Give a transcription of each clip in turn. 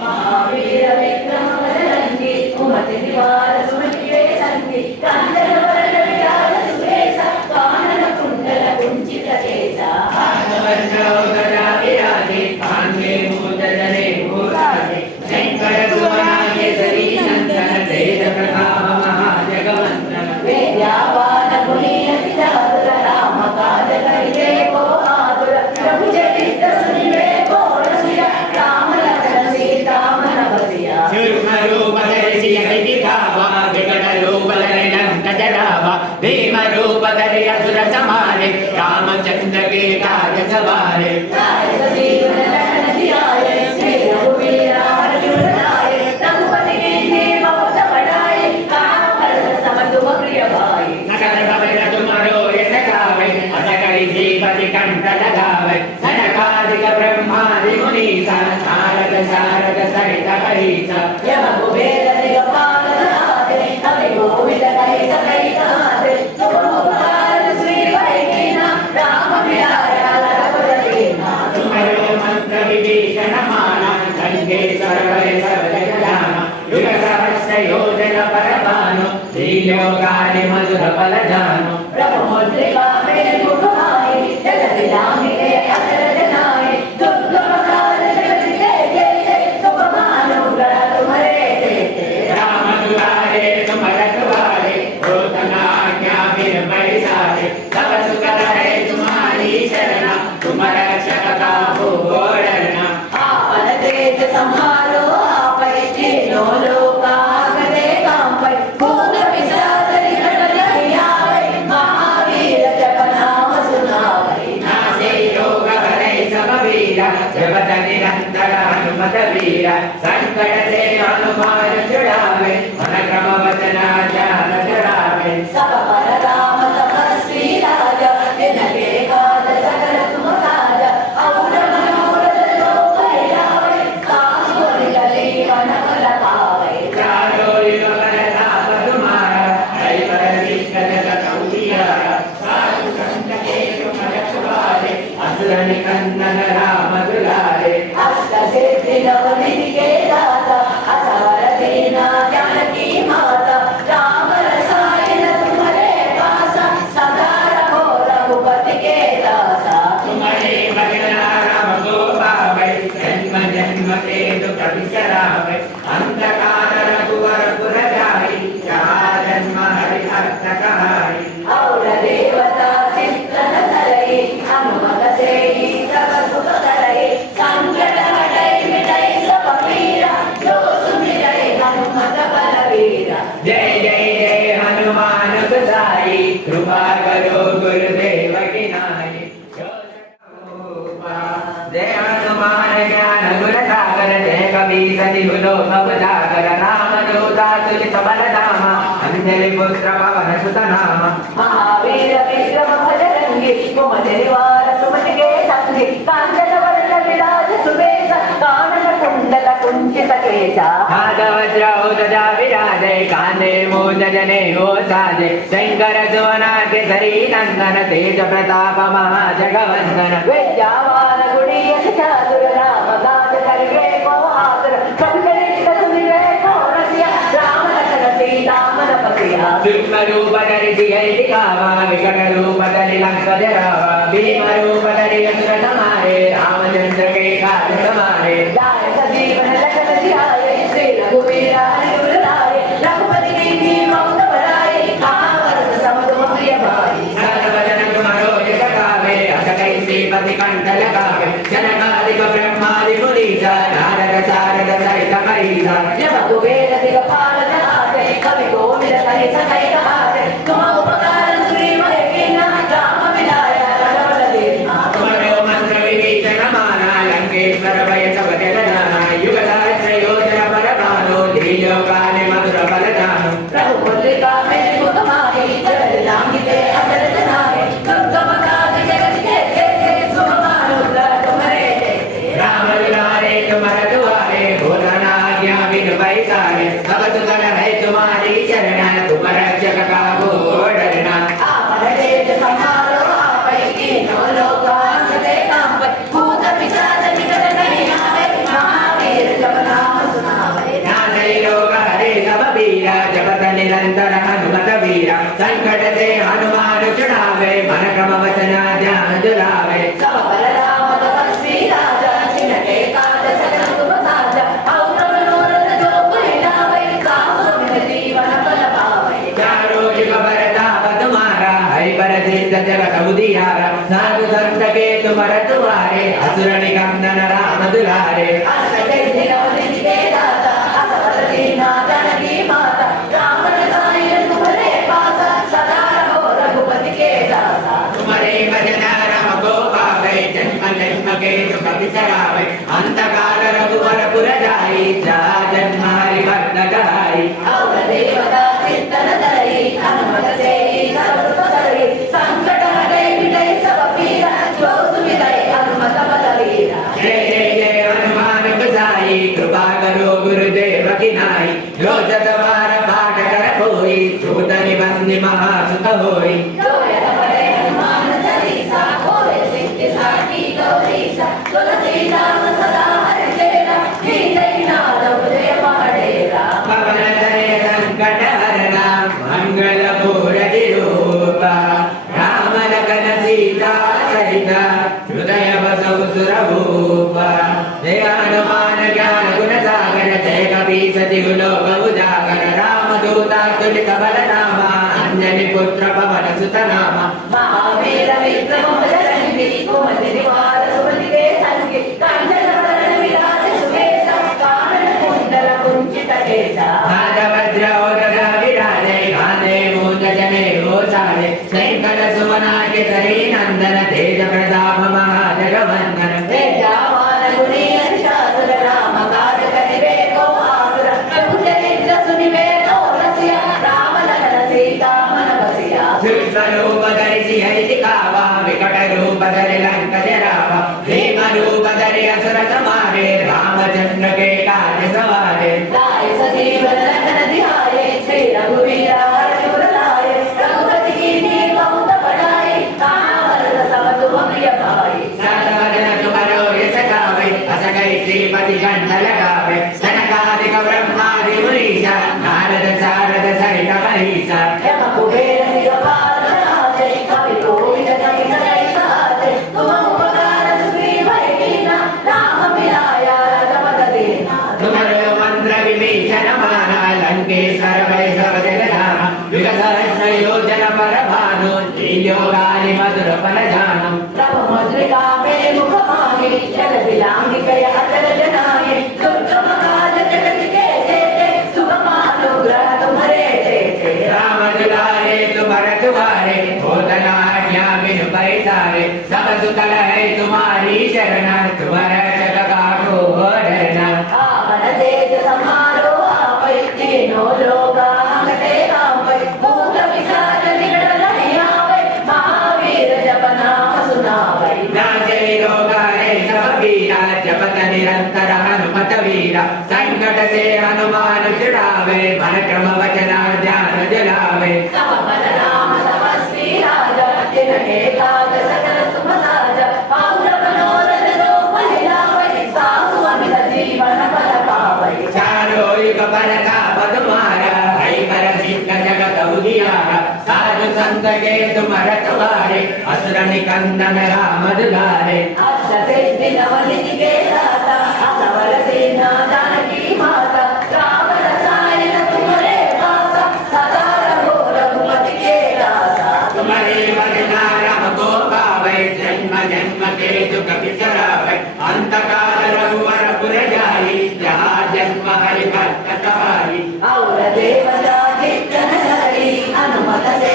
महावीर विक्रम बजरंगी कुमति निवार सुमति वेसंगी कांचन वरण विराज सुरेश कानन कुंडल कुंचित केश आनवरजोदरा विराजे कान्ये मूर्धजने मूर्धाजे शंकर सुवना केसरी नंदन तेज प्रताप महाजगवंदन वेद्यावान गुणीयति चातुर राम काज करिये को आतुर प्रभु चरित सुनिवे को रसिया राम लखन सीता मन बसिया सूक्ष्म रूप धरि हरि दिखावा विकट रूप धरि लंक जरावा भीम रूप धरि असुर संहारे रामचंद्र के काज सवारे काय सजीवन लखन जियाए श्री रघुवीर अर्जुन लाए रघुपति कीन्ही बहुत बड़ाई राम भरत सम तुम प्रिय भाई नगर भवन तुम्हारो यश गावे अस करि जीवति कंठ लगावे सनकादिक ब्रह्मादि मुनीसा नारद शारद सहित हरीसा यम कुबेर दिगपाल नाथे कवि गोविंद कहि सकै गाथे तुम उपकार श्री वैकीना राम मिलाया रघुपति कीन्हा तुम्हारो मंत्र विभीषण माना लंकेश्वर भय सब जग जाना युग सहस्र योजन परमानु श्रीलोकानि मधुर फल जानु प्रभु मुद्रिका मेरे मुख आई जगत जामिके अतर जनाए दुर्गम काल जगत के तुम मानो गढ़ तुम्हारे देते राम दुआरे तुम रखवारे होतन आज्ञा बिन पैसारे सब सुख रहे तुम्हारी शरणा तुम रक्षक काहू को डरना आपन तेज संहारो आपै तीनों लोक आगते कांपै भूत पिशाच निकट नहीं आवे महावीर जप नाम सुनावै नासे योग हरे सब वीरा जगत निरंतर हनुमत वीरा संकट से हनुमान छुड़ावे मन क्रम वचन ध्यान चढ़ावे सब पर राम तपस्वी राजा जिनके काज सकल तुम साजा और मनोरथ जो कोई लावे काहू निकले मन फल पावे चारों युग प्रताप तुम्हारा है पर विकट कटौतियारा साधु संत के तुम रखवारे असुर निकंदन राम दुलारे अष्ट सिद्धि नवनिधि के दाता असवर दीना जानकी माता राम रसायन तुम्हारे पासा सदा रहो रघुपति के दासा तुम्हारे भजन राम को पावे जन्म जन्म के दुख बिसरावे अंधकार रघुवर पुर जाई जहाँ जन्म हरि भक्त कहाई और देवता चित्तन धरई हनुमत से ही सब सुख करई संकट हटई मिटई सब पीरा जो सुमिरै हनुमत बलवीरा जय जय जय हनुमान गोसाई कृपा करो गुरुदेव की नाई जय हनुमान ज्ञान गुण सागर जय कपी सति लोक उजागर राम दूता तुलित बल धामा अंजलि पुत्र पवन सुत नामा महावीर विक्रम बजरंगी कुमति निवार सुमति के संगी कांचन वरण विराज सुबेश कानन कुंडल कुंचित केश वज्रौदजा विराजे कांधे मूंज जने हो साजे शंकर सुवना केसरी नंदन तेज प्रताप महाजगवंदन विद्यावान गुणीयति चातुर राम काज करिये को आतुर प्रभु चरित सुनिवे को रसिया राम लखन सीता मन बसिया सूक्ष्म रूप धरि हरि दिखावा विकट रूप धरि लंक जरावा भीम रूप धरि असुर संहारे रामचंद्र के काज सवारे जाय सजीवन लखन जियाए श्री रघुवीर अर्जुन लाए रघुपति कीन्ही बहुत बड़ाई राम भरत सम तुम प्रिय भाई सकल वचन तुम्हारो यश गावे अस कहि श्रीपति कंठ लगावे जनकादिक ब्रह्मादि मुनीसा नारद शारद सहित हरीसा यम कुबेर दिगपाल नाथे कवि गोविंद कहि सकै गाथे तुम उपकार श्री वैकीना राम मिलाया रघुपति कीन्हा तुम्हारो मंत्र विभीषण माना लंकेश्वर भय सब जग जाना युग सहस्र योजन परमानु श्रीलोकानि मधुर फल जानु प्रभु मुद्रिका मेरे मुख माहि जगत जामिके अतर जनाए दुर्गम काज जगत के तुम मानो गढ़ तुम्हारे देते राम दुलारे तुम्हारे दुआरे होतन आज्ञा बिन पैसारे सब सुख है तुम्हारी शरण तुम रक्षक से हनुमान चुनावे मन क्रम वचन ध्यान जुलावे सब बल राम तपस्वी राजा जिनके काज सकल तुम साजा और मनोरथ जो कोई लावे सासु में जीवन फल पावे चारों युग भरताप तुम्हारा हरि पर सिद्ध जगत उदियारा साधु संत के तुम रखवारे असुर निकंदन राम दुलारे असके दिनवति के दाता असवर दीना जानकी माता राम रसायन तुम्हारे पासा सदा रहो रघुपति के दासा तुम्हारे भजन राम को पावे जन्म जन्म के दुख बिसरावे अंत काल रघुवर पुर जाई जा जन्म हरि भक्त कहाई और देवता चित्तन धरई हनुमत से सर्व करई संकट हटई मिटई सब पीरा जो सुमिरई हनुमत बलवीरा जय जय जय हनुमान गोसाई कृपा करो गुरुदेव की नाई जो जग बार पाठ कर कोई छूट निबंधि महासुख होई जो यह पढ़े हनुमान चालीसा होए सिद्धि साखी गौरीसा तुलसीदास सदा हरिचेरा कीजय नाद उदय पहाड़ेरा पवन तनय संकट हरना मंगल मूर्ति रूपा राम लखन सीता सहित हृदय बसौ सुर भूपा जय हनुमान ज्ञान गुण सागर जय कपीस तिहु लोक उजागर राम दूता तुलित बल नामा अंजनी पुत्र पवन सुत नामा महावीर विक्रम बजरंगी कुमति निवार सुमति के संगी कांचन वरण विराज सुबेसा कानन कुंडल कुंचित केसा वज्र और विराजे कांधे मूंज जने गोसाले शंकर सुमना के सही नंदन तेज प्रताप महाजगवंदन वेदावान गुणी अतिशासुर राम काज करिबे को आतुर प्रभु चरित्र सुनिबे को रसिया राम लखन सीता मन बसिया सूक्ष्म रूप धरि हरि दिखावा विकट रूप धरि लंक जरावा भीम रूप धरि असुर संहारे रामचंद्र के काज सवारे लाए सजीवन लखन धियाए श्री रघुवीर हर्षुर लाए रघुपति कीन्ही बहुत बड़ाई कहाँ वरद सब तुम प्रिय भाई सतवदन तुम्हारो यश गावे अस गई श्रीपति कंठ लगावे सनकादिक ब्रह्मादि मुनीसा नारद सारद सहित महिषा यम कुबेर दिगपाल नाचे कवि कोविद कवि सदै साचे तुम उपकार सुग्रीव कीना राम मिलाया रघुपत दीना तुम्हारो मंत्र विभीषण माना लंकेश्वर भय सब जग जाना विगत सहस्र योजन पर भानु लील्योगानि मधुर फल जानम प्रभु मुद्रिका में मुख मांगे जल बिलांगी कय अचल जनाए दुर्गम काज जगत के जेते सुगम अनुग्रह तुम्हारे देते राम दुलारे तुम्हारे तुम्हारे भोदना आज्ञा बिनु पैसारे सब सुतल है तुम्हारी शरण तुम्हारा जग काको डरना आवन तेज समारो आपै तीनों लोग हंगते कांपै भूत पिशाच निकट नहीं आवै महावीर जप नाम सुनावै नासे रोग है सब पीरा जपत निरंतर हनुमत वीरा संकट से हनुमान छुड़ावे मन क्रम वचन ध्यान जलावे सब बल राम तपस्वी राजा जिनके काज सकल तुम साजा और मनोरथ जो कोई लावै सासु अमित जीवन फल पावै चारों युग परताप तुम्हारा हरि पर सिद्ध जगत उजियारा साधु संत के तुम रखवारे असुर निकंदन राम दुलारे अष्ट सिद्धि नवनिधि के दाता असवर दीना जानकी माता राम रसायन तुम्हारे पासा सदा रहो रघुपति के दासा तुम्हारे भजना राम को पावे जन्म जन्म के दुख बिसरावे अंत काल रघुवर पुर जाई जहाँ जन्म हरि भक्त कहाई और देवता चित्तन धरई हनुमत से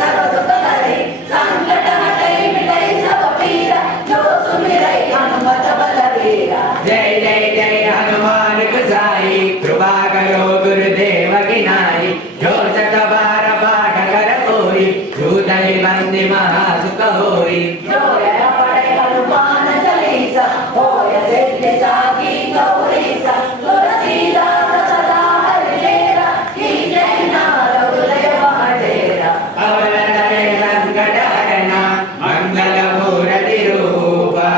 सर्व सुख करई संकट हटई मिटई सब पीरा जो सुमिरई हनुमत बलवीरा जय जय जय हनुमान गोसाई कृपा करो गुरुदेव की नाई जो सत बार पाठ कर कोई छूट निबंधि महासुख होई जो यह पढ़े हनुमान चालीसा होय सिद्धि साखी गौरीसा तुलसीदास सदा हरिचेरा कीजय नाद उदय पहाड़ेरा पवन तनय संकट हरना मंगल मूर्ति रूपा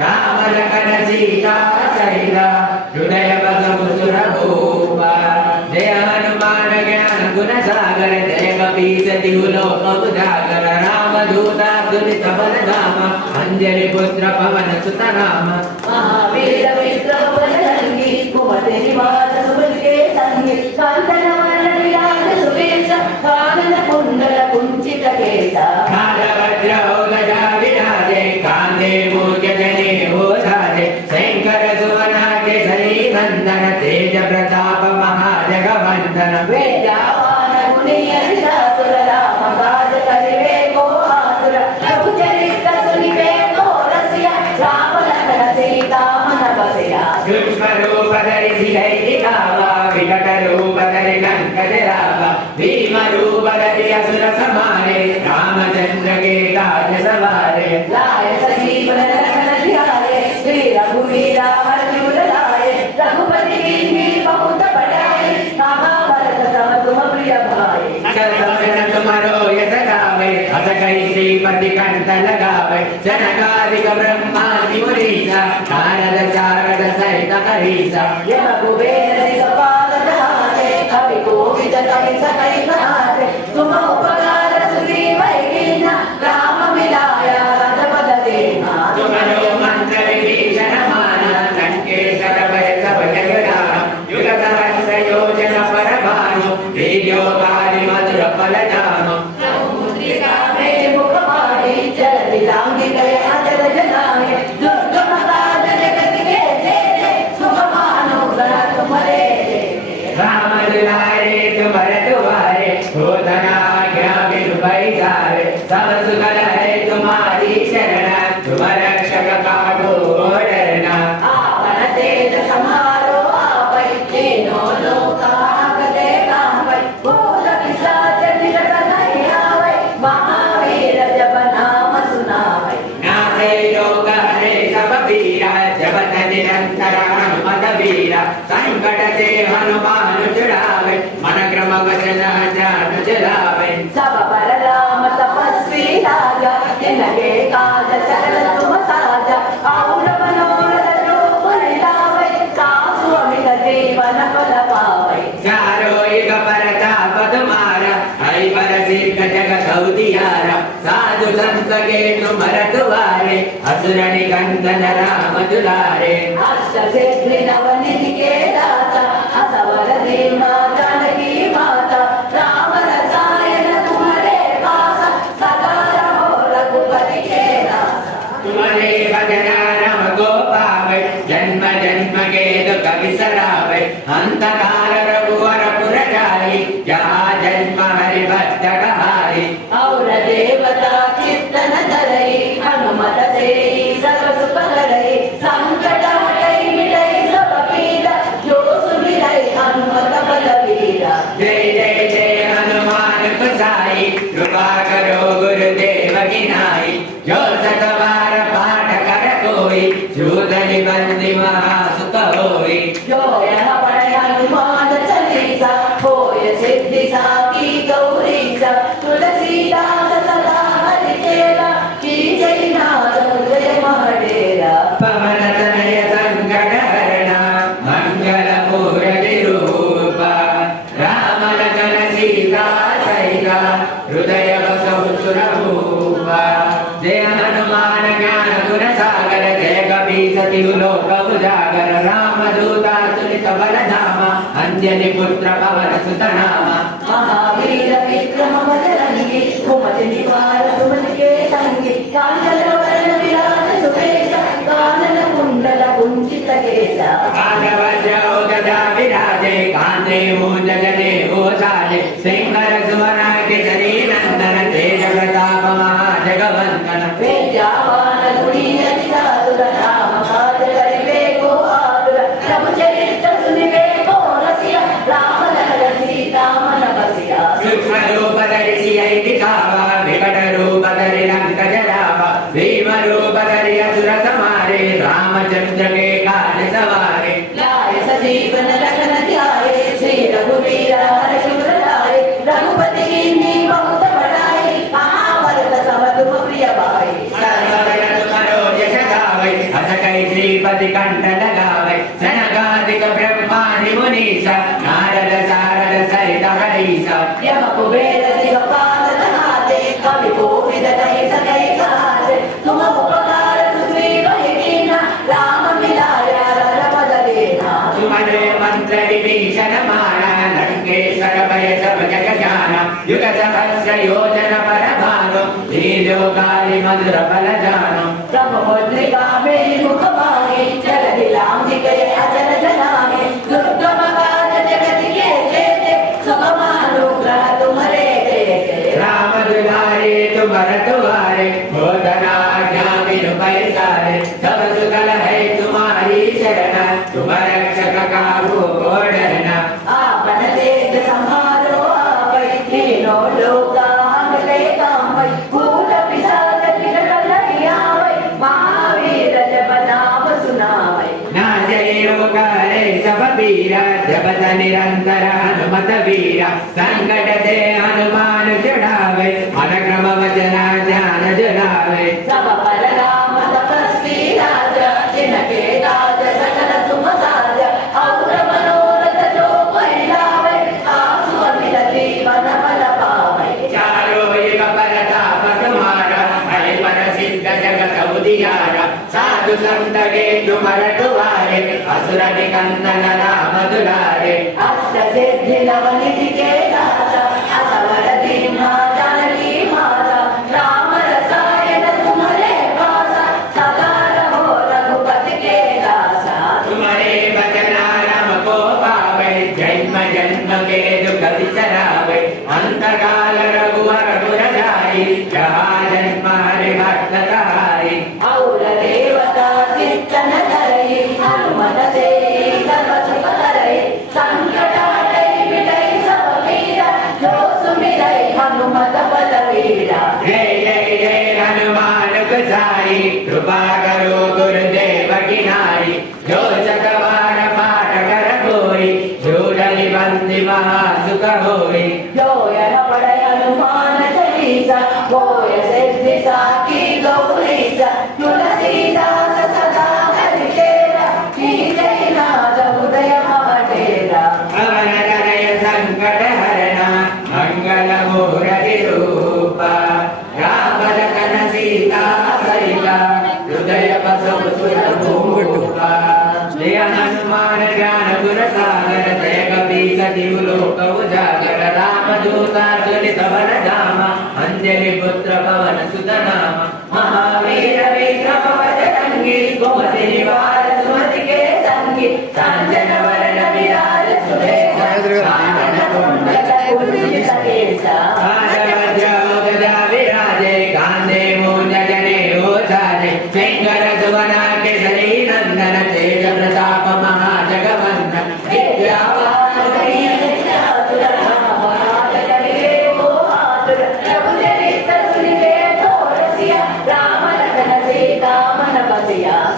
राम लखन सीता सहित हृदय बसौ सुर भूपा जय हनुमान ज्ञान गुण सागर जय कपीस तिहुलोक उजागर रामदूतातुलित बलधाम अंजलि पुत्र पवन सुत राम महावीर मित्र बजरंगी कुमति निवास सुमति के संगी कांचन वर्ण विराज सुवेश कानन कुंडल कुंचित केश वज्र गदा विराजे कांधे मूर्ज जने ओधारे शंकर सुवना केसरी नंदन तेज प्रताप महाजगवंदन विद्यावान गुणी अतिचातुर राम काज करिवे को आतुर प्रभु चरित्र सुनिवे को रसिया राम लखन सीता मन बसिया सूक्ष्म रूप धरि सिधै दिखावा विकट रूप धरि लंक जरावा भीम रूप धरि असुर संहारे रामचंद्र के काज सवारे लाय सजीवन लखन ध्याये श्री रघुवीरा अर्जुन लाए रघुपति कीन्ही बहुत बड़ाई महाभारत सम तुम प्रिय भाई तुम्हारो यश गावे अस कई श्रीपति कंठ लगावे जनकादिक ब्रह्मादि मुनीसा नारद शारद सहित हरीसा यह कुबेर दिगपाल धारे कवि कोविद कवि सकल गाते तुम उपकार सुग्रीव कीन्हा राम मिलाया रघुपत दीन्हा तुम्हारो मंत्र विभीषण माना लंकेश्वर भय सब जग जाना युग सहस्र योजन पर भानु तेजो काली मधुर फल जानो मुद्रिका में मुख मारी जल दिलांगी गया जग जनाए दुर्गम काज जगत के जेते शुभ मानो गणा तुम्हारे राम दुलारे तुम्हारे दुआरे हो धना आज्ञा बिनु पैसारे सब सुगल है तुम्हारी शरण तुम रक्षक काहू डरना आपन तेज समारो आपै तीनों लोक आपते कामै भूत पिशाच निकट नहीं आवै महावीर जब नाम सुनावै नाथे लोक हरे सब पीरा जपत निरंतर हनुमत वीरा संकट से हनुमान छुड़ावे मन क्रम वचन ध्यान जलावे सब पर राम तपस्वी राजा जिनके काज सकल तुम साजा और मनोरथ जो पुर लावै सासु अमित जीवन फल पावै चारो युग परताप तुम्हारा हरि बर सिद्ध जगत उजियारा साधु संत के तुम रखवारे असुर निकंदन राम दुलारे अष्ट सिद्धि नवनिधि के दाता असवर दीना जानकी माता राम रसायन तुम्हारे पास सदा रहो रघुपति के दासा तुम्हारे भजन राम को पावे जन्म जन्म के दुख बिसरावे अंत काल रघुवर पुर जाई जहाँ जन्म हरि भक्त कहाई और देवता कीर्तन धरई हनुमत से सब सुख करई संकट हटई मिटई सब पीरा जो सुमिरई हनुमत बलवीरा जय जय जय हनुमान गोसाई कृपा करो गुरुदेव की नाई जो सतबार पाठ कर कोई शूदनि बंदी महासुख होई जो यह पढ़े हनुमान चालीसा होय सिद्धि साकी गौरीसा तुलसीदास सदा हरि चेला की जय नाथ जय महडेरा पवन तनय संकट हरण मंगल मूर्ति रूप राम लखन सीता सहित हृदय बसहु सुरभूप जय हनुमान ज्ञान गुण सागर जय कपीस तिहुलोक उजागर रामदूतातुलित बलधाम अंजलि पुत्र पवन सुत नाम महावीर विक्रम बजरंगी कुमति निवार सुमति के संगी कांचन वर्ण विराज सुवेश कानन कुंडल कुंचित केश वज्र गदा विराजे कांधे मूंज जने ओसारे सिंहर सुमना केसरी नंदन तेज प्रताप महाजगवंदन विद्यावान गुणी अतिचातुर राम काज करिवे को आतुर प्रभु चरित्र सुनिवे को रसिया राम लखन सीता मन बसिया सूक्ष्म रूप धरि सियहि दिखावा विकट रूप धरि लंक जरावा भीम रूप धरि असुर संहारे रामचंद्र के काज सवारे लाय सजीवन लखन ध्याये श्री रघुवीरा अर्जुन लाए रघुपति कीन्ही बहुत बड़ाई महाभारत सम तुम प्रिय भाई सर्वगण तुम्हारो यश गावे अस कई श्रीपति कंठ लगावे जनकादिक ब्रह्मादि मुनीसा नारद शारद सहित हरि कैसा यम कुबेर दिगपाल जहाते कवि कोविद कहि सकै कहाते तुम उपकार सुग्रीव कीना राम मिलाया रपद देना तुम्हारे मंत्र विभीषण माना लंकेश्वर भय सब जग जाना युग सहस्र योजन पर भानु लीलो काली मधुर फल जानो ब्रह्ममुद्रिका मेरी मुख मांगे चल दिलांगिके अचल जनागे दुर्गम काज जगत के जेते सुगमानुग्रह तुम्हारे देते राम दुलारे तुम्हारे दुआरे बोधना ज्ञान बिनु पैसारे सब सुगल है तुम्हारी शरण तुम रक्षक काहू को डरना आपन तेज संहारो आवै तीनों लोका हमले कामै भूत पिशाच निकट नहीं आवै महावीर जब नाम सुनावै नाशे योग करे सब पीरा जपत निरंतर हनुमत वीरा संकट से हनुमान चढ़ावे मन क्रम वचना ध्यान जुलावे सब पर राम तपस्वी राजा जिनके काज सकल तुम साजा और मनोरथ जो महिलावे आसु अमित जीवन फल पावै चारों युग परताप तुम्हारा हरि पर सिद्ध जगत उजियारा साधु संत के तुमर दुआरे असुर निकंदन राम दुलारे अष्ट सिद्धि नव निधि के दाता असवर दीना जानकी माता राम रसायन तुम्हारे पासा सदा रहो रघुपति के दासा तुम्हारे बचना राम को पावे जन्म जन्म के दुख बिसरावे अंत काल रघुवर पुर जाई जहाँ जन्म हरि भक्त कहाई और देवता चित्तन धरई हनुमत से सर्व सुख करई संकट हटई मिटई सब पीरा जो सुमिरै हनुमत बलवीरा जय जय जय हनुमान गोसाई कृपा करो गुरुदेव की नाई जो चकवार पाठ कर कोई जो डली बंदी महा सुख होई जो यह पढ़े हनुमान चालीसा होय सिद्धि साकी गौरीसा तुलसीदास सदा हरि तेरा कीजय नाथ उदय मटेरा पवन तनय संकट हरना मंगल मूर्ति रूपा राम लखन सीता सहिता हृदय बसु सुरभूपा जय हनुमान ज्ञान गुण सागर जय कपीस तिहु लोक उजागर राम दूता तुलित वन धाम अंजलि पुत्र पवन सुत नाम महावीर विक्रम बजरंगी कुमति निवार सुमति के संगी कांचन वरण विराज सुबेसा विराजे कांदे मूंज जने ओसारे शंकर सुवना के शरी नंदन तेज प्रताप महाजगवंदन विद्यावान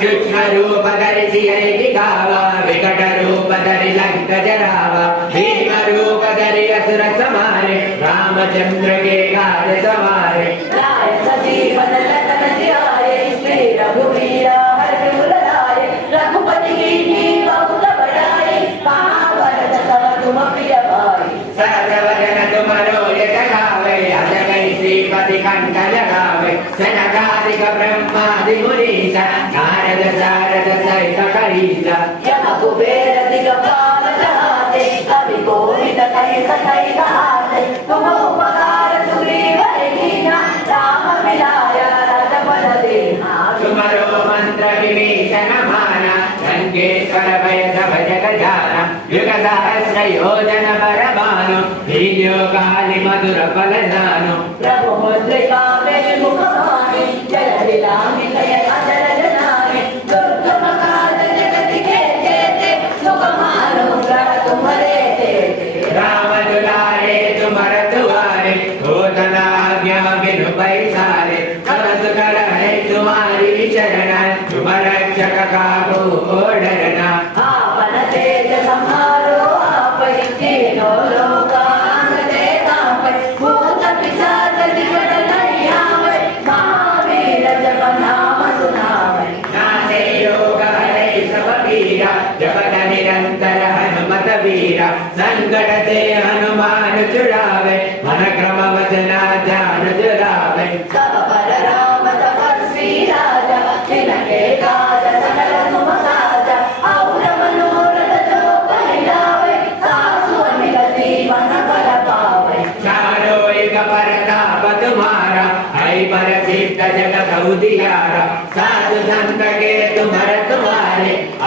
कृष्ण रूप धरि सिय दिखावा विकट रूप धरि लंक जरावा भीम रूप धरि असुर संहारे रामचंद्र के कार्य सवारे राय सजीवन लखन जियाए श्री रघुवीर हर्ष उर लाए रघुपति की बहुत बड़ाई पावन सब तुम प्रिय भाई सर्वजन तुमरो यश गावे अजगै श्रीपति कंठ लगावे सनकादिक ब्रह्मादि मुनीश नारद सारद सहित करीसा यम कुबेर दिगपाल जहाते कवि कोविद कहि सकै कहाते तुम उपकार सुग्रीव कीना राम मिलाया रपद देना तुम्हारो मंत्र विभीषण माना लंकेश्वर भय सब जग जाना युग सहस्र योजन पर भानु लील्यो काली मधुर फल जानो प्रभु मुद्रिका मेरी मुख मांगे जल दिलांगी कय अचल जनागे दुर्गम काज जगत के जेते सुगमानुग्रह तुम्हारे देते राम दुलारे तुम्हारे दुआरे होतना आज्ञा बिनु पैसारे सब सुकर है तुम्हारी शरण तुम रक्षक काहू को डरना आपन तेज संहारो आपै तीनों लोका हमले कापै भूत पिशाच निकट नहीं आवै महावीर जब नाम सुनावै नासे योग हरे सब पीरा जपत निरंतर हनुमत वीरा संकट से हनुमान हनुमानुजुरावे मन क्रम वचना ध्यान जुरावे तव पर राम तपस्वी राजा जिनके काज सकल तुम साजा और मनोरथ जो पहिलावे सासु अमित जीवन फल पावे चारो एक परताप तुम्हारा है पर सिद्ध जगत उदियारा साधु संत के तुम्हारे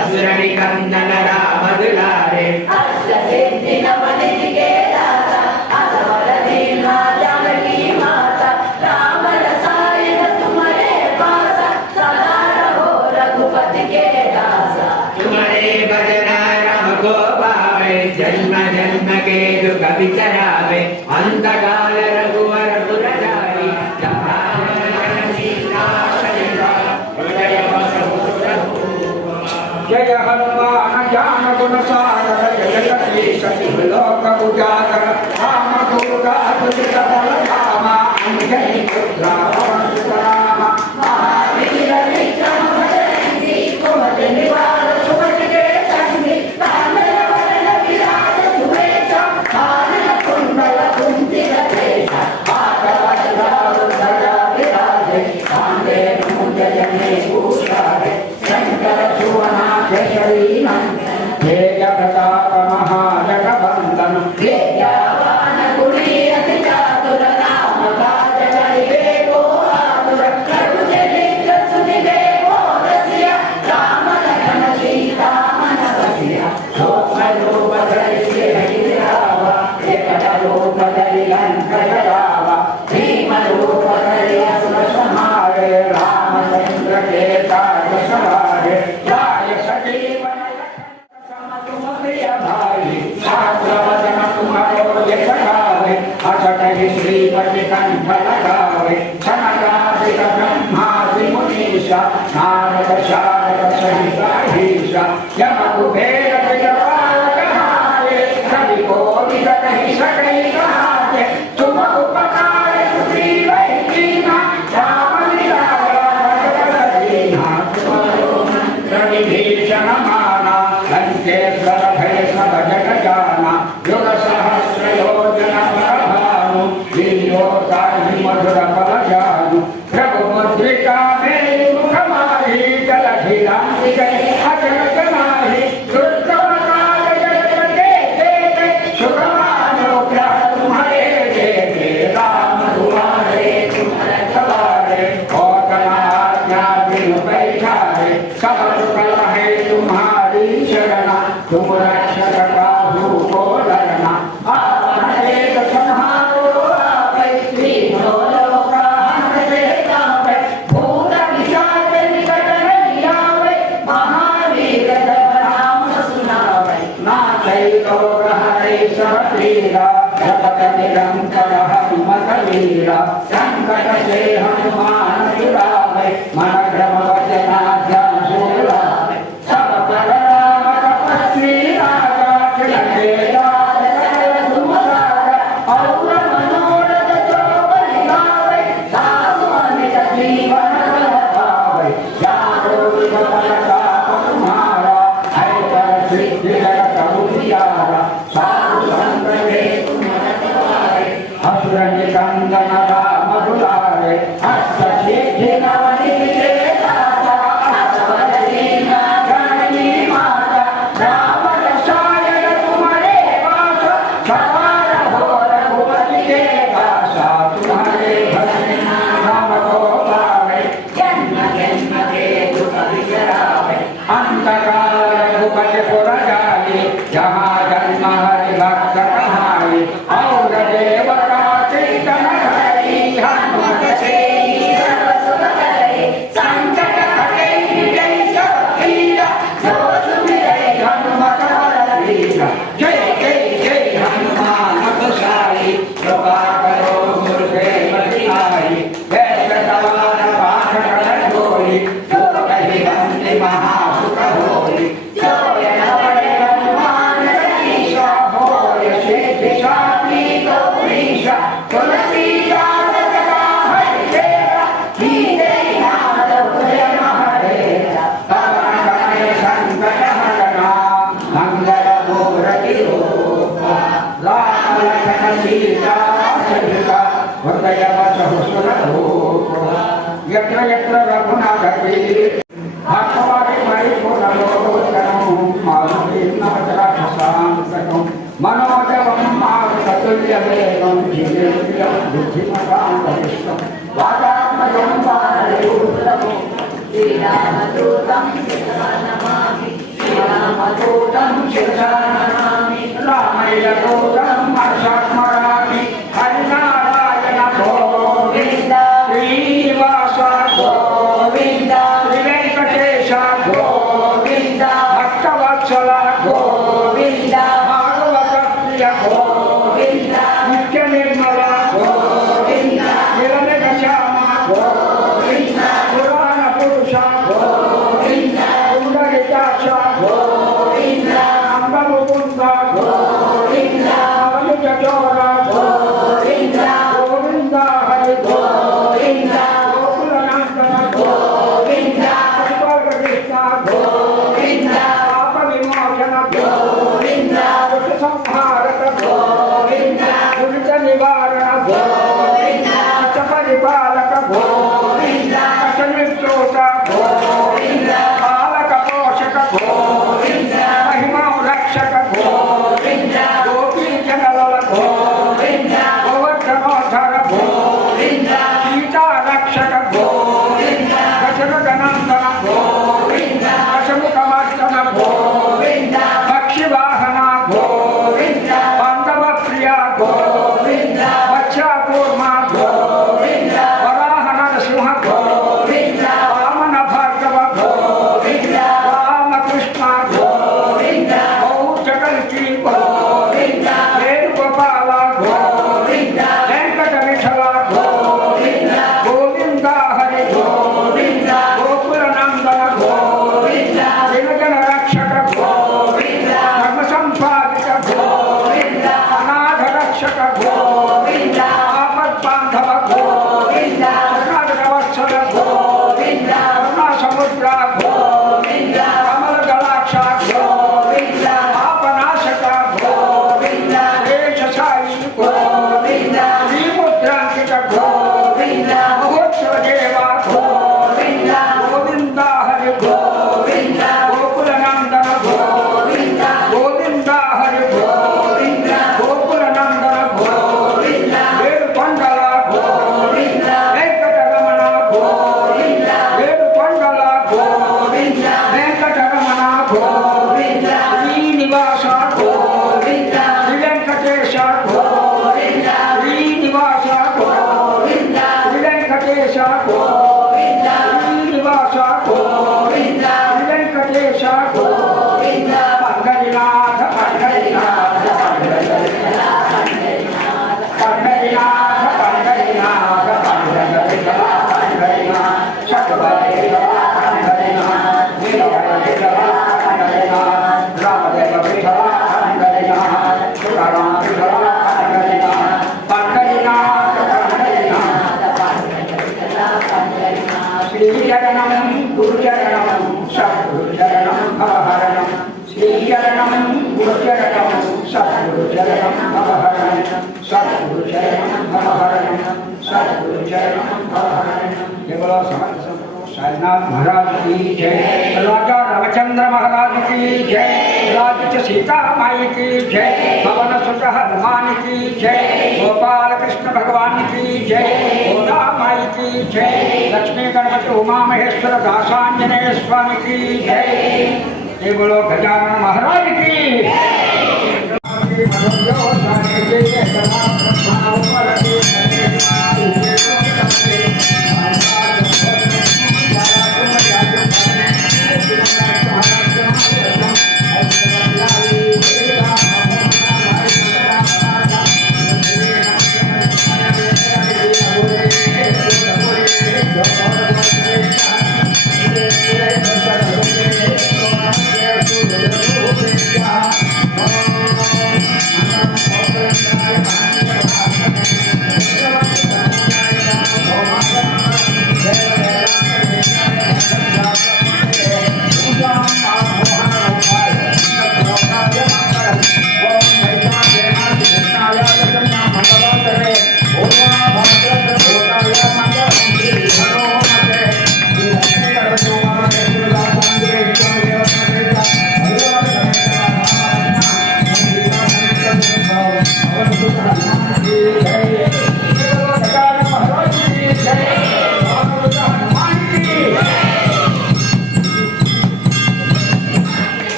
असुर निकंदन राम दुलारे अष्ट सिद्धि नवनिधि के दाता असवर दीना जानकी माता राम रसायन तुम्हारे पासा सदा रहो रघुपति के दासा तुम्हारे भजना राम को पावे जन्म जन्म के दुख बिसरावे अंतकाल रघुवर पुर जाई जय हनुमान ज्ञान गुण सागर जय जगदीश लोक उजागर राम दुर्गा दुर्ग बल धामा अंजनी पुत्रा पवन सुतनामा महावीर विक्रम भजरंगी कुमति निवार सुमति के संगी कांचन वरण विराज सुवेशम कानन कुंडल कुंचित केश ध्वजा विराजे कांधे मूंज जनेभूषारे शंकर सुवना केसरी नंदन तेज प्रताप महाजगवंदन विद्यावान गुणी अति चातुर राम काज करिबे को आतुर प्रभु चरित सुनिबे को रसिया राम लखन सीता मन बसिया रूप रूप धरि सिरहि रावा एकट रूप धरि लंक जरावा भीम रूप धरि असुर संहारे रामचंद्र के काज सवारे लाय सजीवन तुम प्रिय भाई शास्त्र वचन तुम्हारो यश गावे अचटहि श्रीपति कंठ लगावे सनकादिक ब्रह्मादि मुनीषा नारद शारद सहित अहीशा यम कुबेर दिगपाल कहारे कवि कोविद कहि सकहि कहारे तुम उपकार सुग्रीव कीना राम निराला भगत दीना तुम्हारो मंत्र विभीषण माना लंकेश्वर भय सब जग जाना युग सहस्र योजन परभानु लीलोताहि मधुर फल जानु प्रभु मुद्रिका मेरु मुख माहि जलधि रामि गए अचल जनाहि दुर्गम काल जगत के सुगमानुग्रह तुम्हारे देते राम दुआरे तुम्हारे सवारे और आज्ञा बिनु बैठारे सब कल है तुम्हारी शरणा तुम रक्षक काहू को डरना आपन एक संहारो आपै तीनों लोक हमारे कापै भूत पिशाच निकट नहीं आवे महावीर जब नाम सुनावे नाथै रोग हरै सब पीड़ा जपत निरंतर हनुमत वीरा संकट से हनुमान छुड़ावे मन क्रम वचना ध्यान सुलावे सब पर राम तपस्वी राजा तिलके लाल सकल तुम साजा और मनोरथ जो बलिहावे सासु अमित जीवन फल पावे चारो युग परताप तुम्हारा है पर सिद्धि जगत उजियारा साधु संत के तुम रखवारे असुर निकंदन राम दुलारे अष्ट सिद्धि नवनिधि के दाता असवर दीना जानकी माता राम रसायन तुम्हारे पास सदा रहो रघुपति के दासा तुम्हारे भजना राम को पावे जन्म जन्म के दुख बिसरावे अंतकाल रघुपति पुर जाई जहाँ जन्म हरि भक्त कहाई और देवता कीर्तन हरि हनुमत से सर्व सुख करे संकट हटे मिटै सब पीड़ा जो सुमिरै हनुमत बलवीरा जय जय जय हनुमान गोसाई कृपा करो गुरुदेव आई वैस सवार पाठ कर होई जो कहि बंदे महासुख होई जो यण पड़े हनुमान चालीसा हो భక్తవారి పరిపూర్ణలోచనం మానవీనవచరాక్షసాంతకం మనోజవం మారుతతుల్యవేగం జిగేంద్రియం బుద్ధిమతాంతరిష్టం వాతాత్మజం వానరయూతము శ్రీరామదూతం శిరసా నమామి శ్రీరామదూతం శిరసా నమామి రామయ్యదూతం హర్షస్మరామి హరినారాయణ గోవింద శ్రీనివాస గోవింద శ్రీ వెంకటేశ గోవింద భక్తవత్సల గోవింద భాగవత ప్రియ గోవింద నిత్య నిర్మల గోవింద నిరమిత శ్యామ గోవింద పురాణ పురుష గోవింద పుండరీకాక్ష గోవింద అంబముకుంద గోవింద అవనిజ చోర గోవింద గోవింద హరి గోవింద గోకులనందన గోవింద పరిపాలక కృష్ణ గోవింద పాప విమోచన గోవింద దుష్ట సంహారక గోవింద దురిత నివారణ గోవింద సత్య పరిపాలక గోవింద కష నిర్చోత గోవింద పాలక పోషక గోవింద మహిమా రక్షక గోవింద గోపీ జనల గోవింద గోవర్ధనోధర గోవింద సీతా రక్షక గోవింద దశరథనందన గోవింద దశముఖమర్దన గోవింద పక్షి వాహన గోవింద బాంధవ ప్రియ గోవింద వత్సకూర్మ గోవింద వరాహ నరసింహ గోవింద వామన భార్గవ గోవింద రామకృష్ణ గోవింద గౌచకల్కి గోవింద వేణుగోపాల గోవింద వెంకట విఠల గోవింద గోవింద హరి గోవింద గోకులనందన గోవింద దినజన రక్షక గోవింద ధర్మ సంపాదిత గోవింద అనాథ రక్షక గోవింద ఆపద్బాంధవ గోవింద వత్సల గోవింద కరుణా సముద్ర గోవింద కమల గలాక్ష గోవింద పాపనాశక గోవింద దేశశాయి గోవింద శ్రీముద్రాంకిత గోవింద మహోత్సవ దేవ గోవింద గోవింద హరి గోవింద గోకులనందన గోవింద గోవింద హరి గోవింద గోకులనందన గోవింద వేడుకొండల గోవింద వెంకటరమణ గోవింద వేడుకొండల గోవింద వెంకటరమణ గోవింద శ్రీనివాస గోవింద శ్రీ వెంకటేశ గోవింద శ్రీనివాస గోవింద శ్రీ వెంకటేశ గోవింద శ్రీనివాస గోవింద శ్రీ వెంకటేశ గోవింద పండరినాథ పండరినాథ పండరినాథ పండరినాథ పండరినాథ పండరినాథ శతవరేవ పండరినాథ వీరవరేవ పండరినాథ రామదేవ విఠల పండరినాథ సురరామ విఠల పండరినాథ పండరినాథ పండరినాథ శ్రీచరణం గురుచరణం సద్గురుచరణం భవహరణం శ్రీచరణం గురుచరణం సద్గురుచరణం భవహరణం సద్గురుచరణం భవహరణం సద్గురుచరణం భవహరణం కేవల సమర్థ साईनाथ महाराज की जय, राजा रामचंद्र महाराज की जय, राज सीता माई की जय, पवन सुत हनुमान की जय, गोपाल कृष्ण भगवान की जय, गोदा माई की जय, लक्ष्मी गणपति उमा महेश्वर दासांजनेय स्वामी की जय। ये बोलो गजानन महाराज की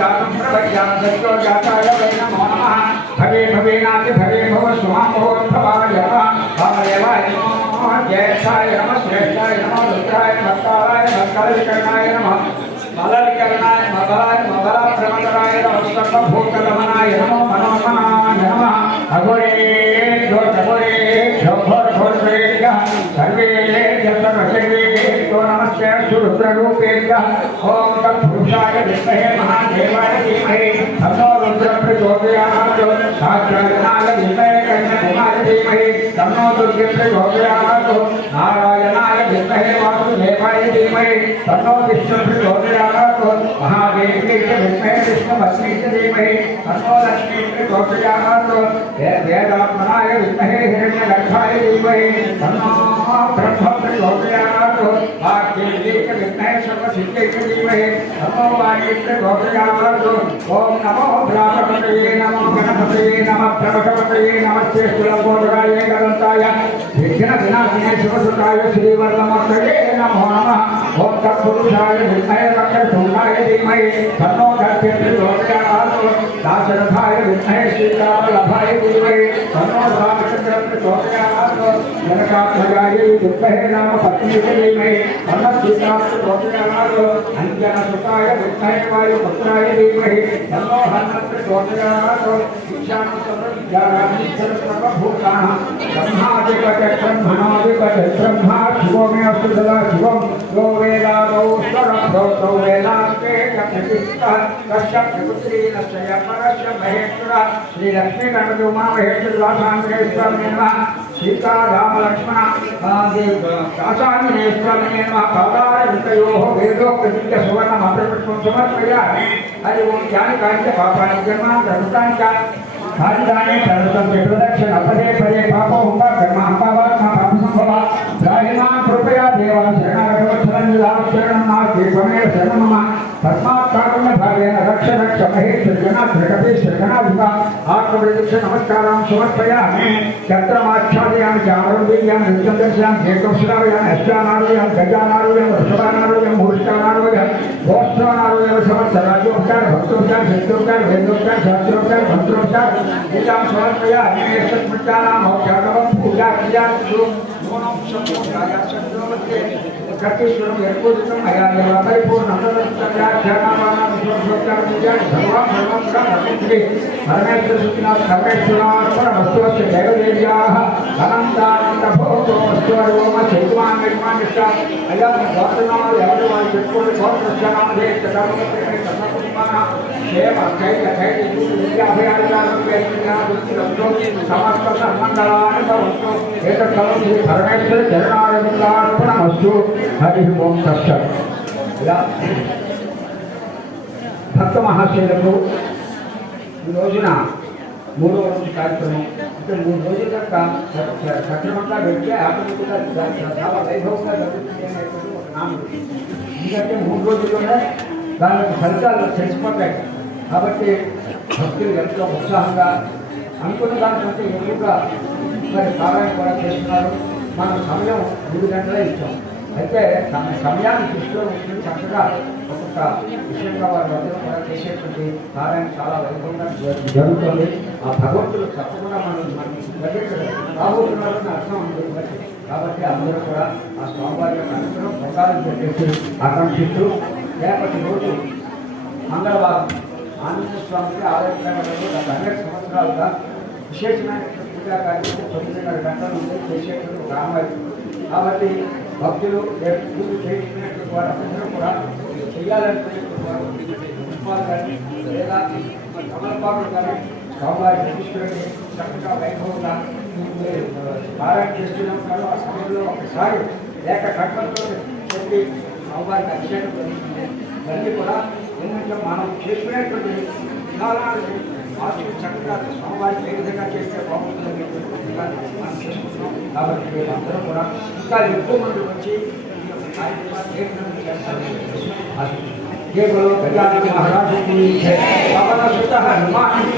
जातं प्रवक्ष्यामि सत्यो जाताय वै नमो नमः भवे भवेनाति भवे भव स्वामोद्भवाय नमः भावदेवाय नमः ज्येष्ठाय नमः श्रेष्ठाय नमः रुद्राय भक्ताय भक्ताय नमः मलविकरणाय मबलाय मबलाप्रमदराय नमः सर्वभूतगमनाय नमो मनोमनाय नमः अघोरे सर्वे सर्वशक्तिभ्यो नमस्ते रुद्ररूपेभ्यः ओम तत्पुरुषाय विद्महे महादेवाय धीमहि तन्नो रुद्रः प्रचोदयात् साक्षात्नाय विद्महे कन्याकुमारी धीमहि तन्नो दुर्गे प्रचोदयात् नारायणाय विद्महे वासुदेवाय धीमहि तन्नो विष्णुः प्रचोदयात् महादेवी च विद्महे विष्णुपत्नी च धीमहि तन्नो लक्ष्मी प्रचोदयात् वेदात्मनाय विद्महे हिरण्यगर्भाय धीमहि तन्नो ब्रह्म प्रचोदयात् वाक्येति च विद्महे सर्वसिद्धियै च धीमहि तन्नो वाणी प्रचोदयात् ओम नमो ब्राह्मणपतये नमो गणपतये नमः प्रवशपतये नमस्ते सुलभोदराय गदन्ताय विघ्नविनाशिने शिवसुताय श्रीवल्लभमूर्तये नमो नमः ओम तत्पुरुषाय विद्महे वक्रतुण्डाय धीमहि तन्नो दन्ते प्रचोदयात् दाशरथाय विद्महे श्रीरामवल्लभाय धीमहि तन्नो रामचन्द्रः प्रचोदयात् जनकात्मजाय विद्महे रामपत्नी च धीमहि तन्नो सीता प्रचोदयात् अंजनसुताय विद्महे वायुपुत्राय धीमहि तन्नो हनुमत् प्रचोदयात् ईशानसर्वभूतानां ब्रह्माधिपतिः ब्रह्मा शिवो मे अस्तु सदा शिवं यो वेदादौ स्वरब्धौ वेदान्ते च प्रतिष्ठितः तस्य प्रपुत्रेण स्वय परस्य महेश्वरः श्रीलक्ष्मीगणपति उमामहेश्वरदासाङ्गेश्वरमे नमः सीता रामलक्ष्मण दासाङ्गेश्वरमे नमः पादारविन्दयोः वेदोक्तस्य सुवर्णमप्रपुष्पं समर्पयामि हरि ओं ज्ञानिकाञ्च पापानि कर्माणि च हाजिदाने सर्वतं प्रदक्षिण पदे पदे पापो हुंगा कर्म हंपावात्मा पापसंभवा राहिमा कृपया देवा शरणागतवत्सलं शरणं नास्ति त्वमेव शरणं मम तस्मात् कारुण्य भावेन रक्ष रक्ष महेश्वर जनाधिपा आत्मप्रदक्षिण नमस्कारां समर्पयामि चक्रमाच्छादयामि चामरं वीर्यामि नृत्यं दर्शयामि केकं श्रावयामि अश्वानारोहयामि गजानारोहयामि वृषभानारोहयामि मूर्छानारोहयामि गोष्ठानारोहयामि समस्त राज्योपचार भक्तोपचार शक्त्योपचार वेदोपचार शास्त्रोपचार मंत्रोपचार पूजा समर्पयामि स्मृत्यानां मोक्षार्थं पूजा क्रिया नूनं शब्दोपचार शब्दोपचार कर्तेश्वरं यत्पूजितं मया देव परिपूर्णं तदर्थव्याख्यानानां विश्वोपचार पूजा सर्वं ब्रह्मपुरे परमेश्वर सुखिनाथ सर्वेश्वरार्पणमस्तुस्य देवदेव्याः अनन्तानन्दभोगो वस्तुर्वोम चैतवान् निर्माणिष्टा अयं गोत्रनाम यवनवान् चित्पुर गोत्रस्यनामधे चतुर्मुखेन सर्वकुमाना देव कैल समस्त सर्वमङ्गलानि भवन्तु एतत्सर्वं श्री परमेश्वर चरणारविन्दार्पणमस्तु हरिः ओं तत्सत् భక్త మహాశయులకు ఈ రోజున 3వ రోజు కార్యక్రమం అంటే 3 రోజుల దాకా సక్రమంగా పెట్టి ఆటోమేటిక్గా చాలా వైభవంగా జరుగుతుంది అనేటువంటి ఒక నామం. ఎందుకంటే 3 రోజుల్లోనే దాని ఫలితాలు తెలిసిపోతాయి కాబట్టి భక్తులు ఎంతో ఉత్సాహంగా అనుకున్న దానికంటే ఎక్కువగా మరి పారాయణ కూడా చేస్తున్నారు. మనం సమయం 3 గంటలే ఇచ్చాం. అయితే సమయాన్ని దృష్టిలో ఉంచుకుని చక్కగా ఒక్కొక్క విషయంగా వారి మధ్య కూడా చేసేటువంటి పారాయణ చాలా వైభవంగా జరుగుతుంది. ఆ భగవంతుడు తప్పకుండా మనం దగ్గర రాబోతున్నారని అర్థం ఉంది. కాబట్టి అందరూ కూడా ఆ స్వామివారి యొక్క అనుగ్రహం పొందాలని చెప్పేసి ఆకాంక్షిస్తూ రేపటి రోజు మంగళవారం ఆంజనేయ స్వామికి ఆలయంలో గత 100 సంవత్సరాలుగా విశేషమైన పూజా కార్యక్రమం 9:30 గంటల నుండి చేసేటువంటి ఒక ఆనవాయితీ. కాబట్టి భక్తులు పూజ చేసినటువంటి వారు అందరూ కూడా చేయాలనుకునేటువంటి వారు పుష్పాలు కానీ లేదా కమలపాకులు కానీ స్వామివారి ప్రతిష్ఠులని చక్కగా వైభవంగా పారాయణ చేస్తున్నప్పుడు ఆ సమయంలో ఒకసారి లేక కట్మలతో చెప్పి స్వామివారికి అభిషేకం జరుగుతుంది. ఇవన్నీ కూడా ఎందుకంటే మనం చేసుకునేటువంటి విధానాన్ని మార్చి చక్కగా స్వామివారికి ఏ విధంగా చేస్తే బాగుంటుందని మనం చేసుకుంటున్నాం. కాబట్టి మేమందరం కూడా ఇంకా ఎక్కువ మంది వచ్చి ఈ యొక్క కార్యక్రమాన్ని ఏ విధంగా చేస్తారని కేవలం గజానన మహారాజుకి పవన సుత హనుమాన్